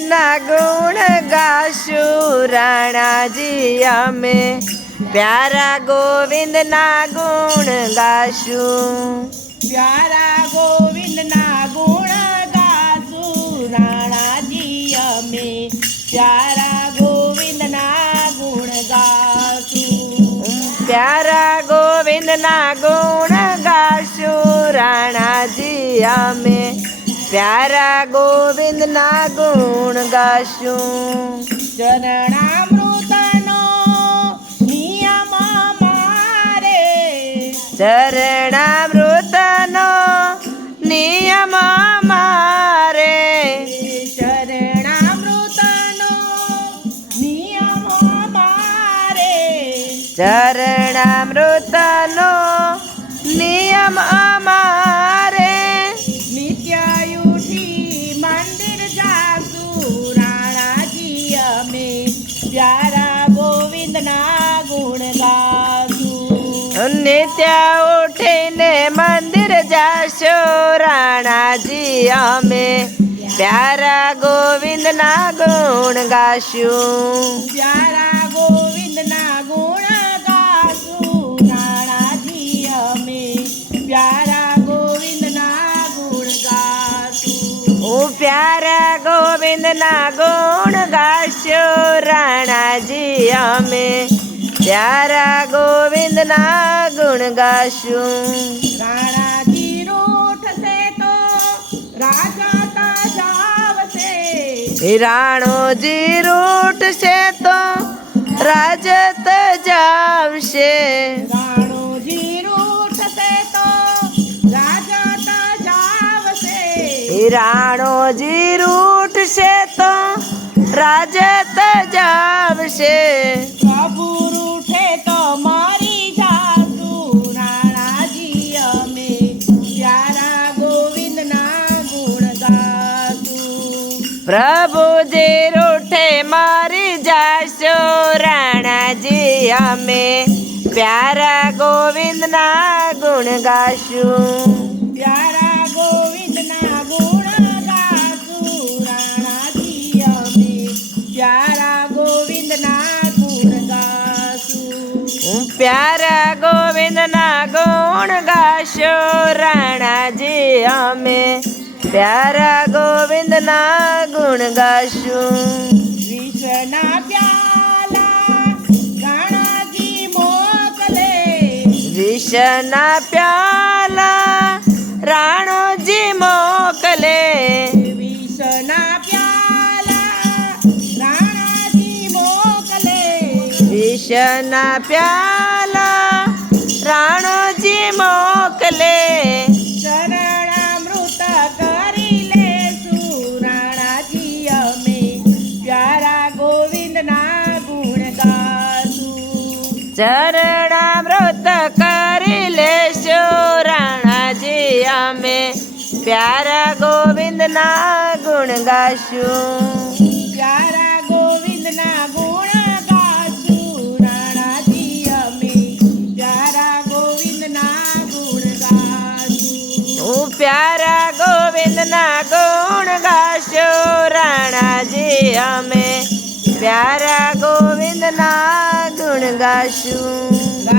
ગોવિંદના ગુણ ગાશું રાણાજી અમે પ્યારા ગોવિંદના ગુણ ગાશું. પ્યારા ગોવિંદના ગુણ ગાશું રાણાજી અમે પ્યારા ગોવિંદના ગુણ ગાશું. પ્યારા ગોવિંદના ગુણ ગાશું રાણાજી અમે પ્યારા ગોવિંદના ગુણ ગાશું. ચરણામૃતનો નિયમ મારે. ચરણામૃતનો નિયમ મારે. ચરણામૃતનો નિયમ મારે. ચરણામૃતનો નિયમ અમારે નિત્ય ઉઠીને મંદિર જાશો રાણાજી અમે પ્યારા ગોવિંદના ગુણ ગાશું. પ્યારા ગોવિંદના ગુણ ગાશું રાણાજી અમે પ્યારા ગોવિંદના ગુણ ગાશું. હું પ્યારા ગોવિંદના ગુણ ગાશું રાણાજી અમે પ્યારા ગોવિંદના ગુણ ગાશું. રાણાજી રૂઠશે તો રાજા તાજાવશે રાણોજી રૂટશે તો રાજત જાવશે. રાણોજી રૂઠશે તો રાજા તાજાવશે રાણોજી રૂટશે તો રાજત જાવશે. પ્રભુજી રૂઠે મારી જાશો રાણાજી અમે પ્યારા ગોવિંદના ગુણ ગાશું. પ્યારા ગોવિંદના ગુણ ગાશું રાણાજી અમે પ્યારા ગોવિંદના ગુણ ગાશું. પ્યારા ગોવિંદના ગુણ ગાશો રાણાજી અમે પ્યારા ગોવિંદના ગુણ ગાશું. વિશ્વના વિષના પ્યાલા રાણોજી મોકલે. વિશ્વના પ્યાલા રાણાજી મોકલે વિષના પ્યાલા રાણોજી મોકલે ચરણામૃત કરી લેશો રાણાજી અમે પ્યારા ગોવિંદના ગુણ ગાશું. પ્યારા ગોવિંદના ગુણ ગાશું રાણાજી અમે પ્યારા ગોવિંદના ગુણ ગાશું. હું પ્યારા ગોવિંદના ગુણ ગાશો રાણાજી અમે પ્યારા ગોવિંદના ગુણ ગાશું